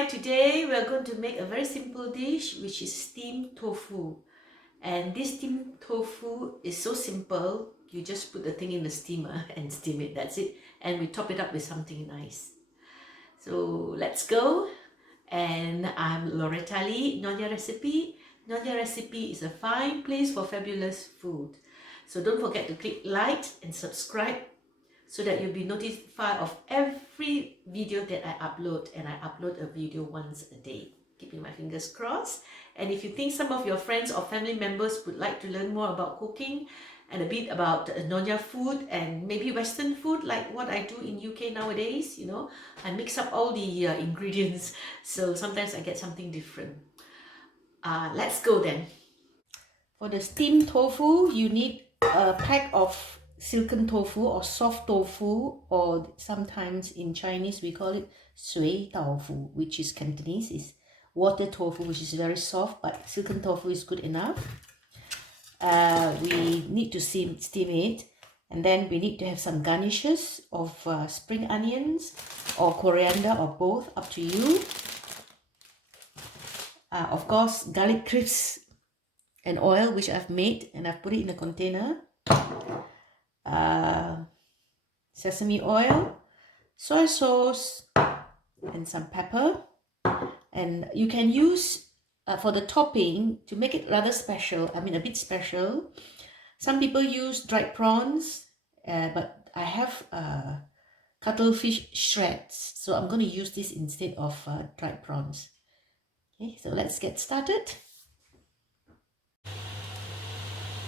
Hi, today we are going to make a very simple dish which is steamed tofu. And this steamed tofu is so simple, you just put the thing in the steamer and steam it, that's it. And we top it up with something nice. So let's go. And I'm Loretta Lee, Nyonya Recipe. Nyonya Recipe is a fine place for fabulous food. So don't forget to click like and subscribe so that you'll be notified of every video that I upload, and I upload a video once a day. Keeping my fingers crossed. And if you think some of your friends or family members would like to learn more about cooking and a bit about Nyonya food and maybe Western food like what I do in UK nowadays, you know, I mix up all the ingredients, so sometimes I get something different. Let's go then. For the steamed tofu, you need a pack of silken tofu or soft tofu, or sometimes in Chinese we call it sui tofu, which is Cantonese, is water tofu, which is very soft, but silken tofu is good enough. We need to steam it, and then we need to have some garnishes of spring onions or coriander or both, up to you. Of course, garlic crisps and oil, which I've made and I've put it in a container. Sesame oil, soy sauce, and some pepper. And you can use for the topping, to make it rather special, I mean a bit special, some people use dried prawns, but I have cuttlefish shreds, so I'm going to use this instead of dried prawns. Okay, so let's get started.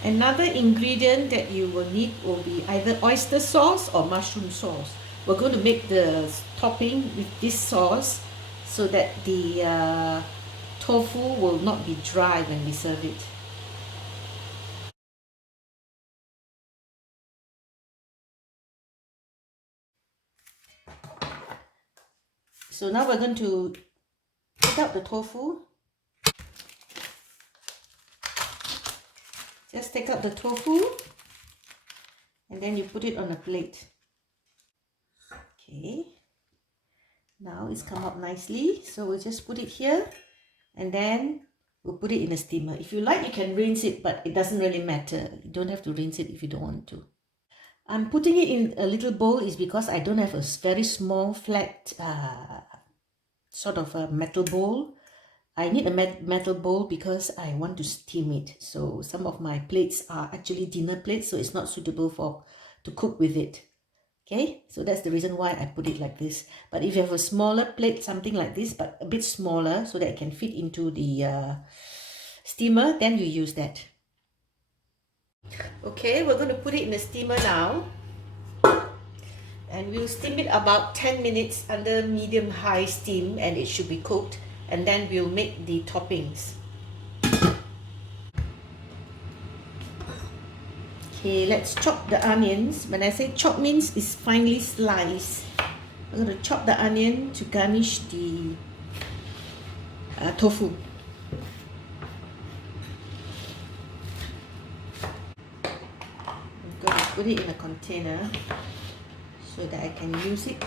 Another ingredient that you will need will be either oyster sauce or mushroom sauce. We're going to make the topping with this sauce so that the tofu will not be dry when we serve it. So now we're going to take out the tofu. Just take out the tofu and then you put it on a plate. Okay, now it's come out nicely, so we'll just put it here and then we'll put it in a steamer. If you like, you can rinse it, but it doesn't really matter. You don't have to rinse it if you don't want to. I'm putting it in a little bowl is because I don't have a very small flat sort of a metal bowl. I need a metal bowl because I want to steam it. So some of my plates are actually dinner plates, so it's not suitable to cook with it. Okay, so that's the reason why I put it like this. But if you have a smaller plate, something like this, but a bit smaller so that it can fit into the steamer, then you use that. Okay, we're going to put it in the steamer now. And we'll steam it about 10 minutes under medium-high steam, and it should be cooked. And then we'll make the toppings. Okay, let's chop the onions. When I say chop, means it's finely sliced. I'm going to chop the onion to garnish the tofu. I'm going to put it in a container so that I can use it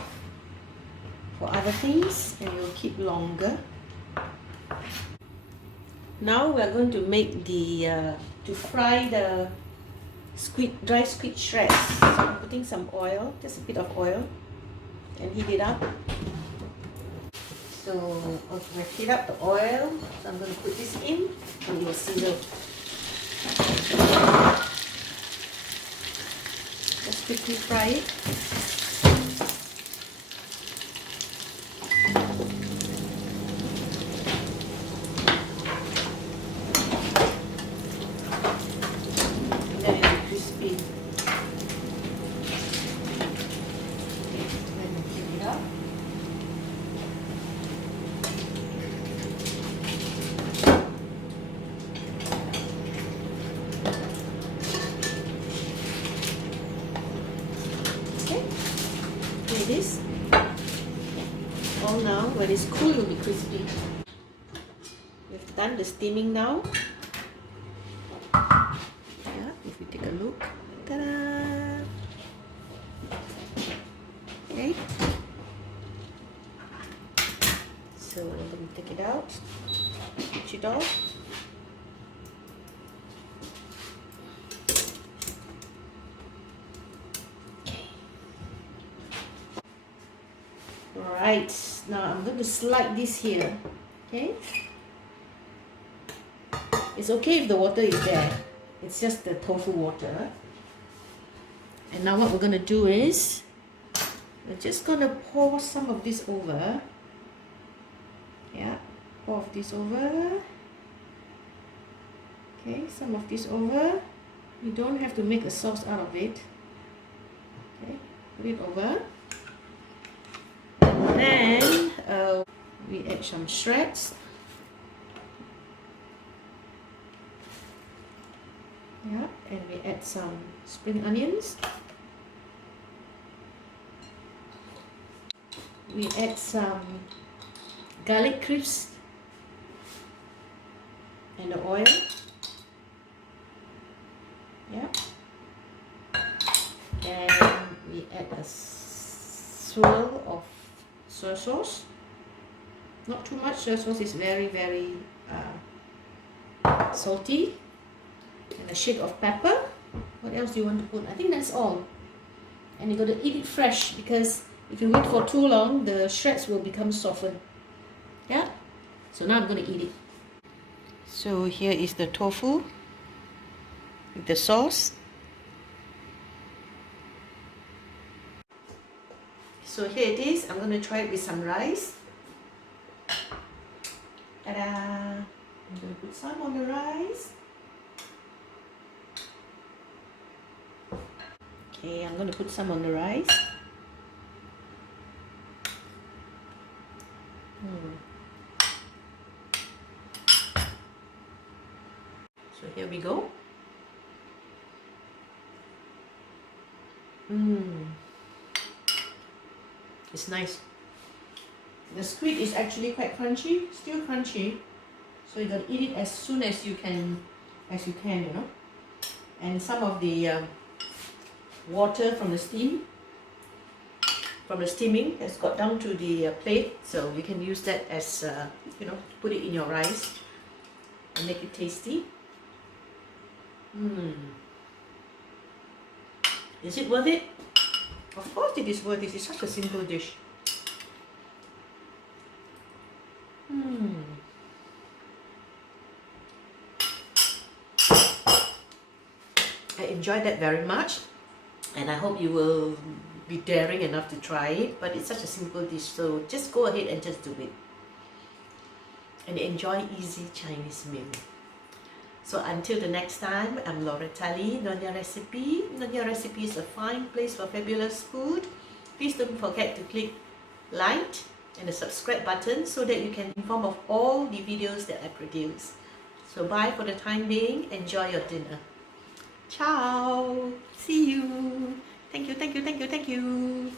for other things and it will keep longer. Now we are going to make the to fry the dry squid shreds. So I'm putting some oil, just a bit of oil, and heat it up. So I've heat up the oil, so I'm going to put this in and it will sizzle. Just quickly fry it. This all now, when it's cool, it will be crispy. We've done the steaming now. Yeah, if we take a look, ta-da! Okay, so it off. Alright, now I'm going to slide this here. Okay? It's okay if the water is there. It's just the tofu water. And now what we're going to do is we're just going to pour some of this over. Yeah, pour this over. Okay, some of this over. You don't have to make a sauce out of it. Okay, put it over. And then we add some shreds. Yeah, and we add some spring onions. We add some garlic crisps and the oil. Yeah. And we add a swirl of soy sauce. Not too much. Soy sauce is very, very salty. And a shake of pepper. What else do you want to put? I think that's all. And you got to eat it fresh, because if you wait for too long, the shreds will become softened. Yeah? So now I'm going to eat it. So here is the tofu with the sauce. So here it is. I'm going to try it with some rice. Ta-da! I'm going to put some on the rice. Okay, I'm going to put some on the rice. So here we go. It's nice. The squid is actually quite crunchy, still crunchy. So you got to eat it as soon as you can, you know. And some of the water from the steaming has got down to the plate, so you can use that as you know, put it in your rice and make it tasty. Is it worth it? Of course it is worth it. It's such a simple dish. I enjoyed that very much, and I hope you will be daring enough to try it. But it's such a simple dish, so just go ahead and just do it and enjoy easy Chinese meal. So until the next time, I'm Laura Tally, Nyonya Recipe. Nyonya Recipe is a fine place for fabulous food. Please don't forget to click like and the subscribe button so that you can be informed of all the videos that I produce. So bye for the time being. Enjoy your dinner. Ciao. See you. Thank you, thank you, thank you, thank you.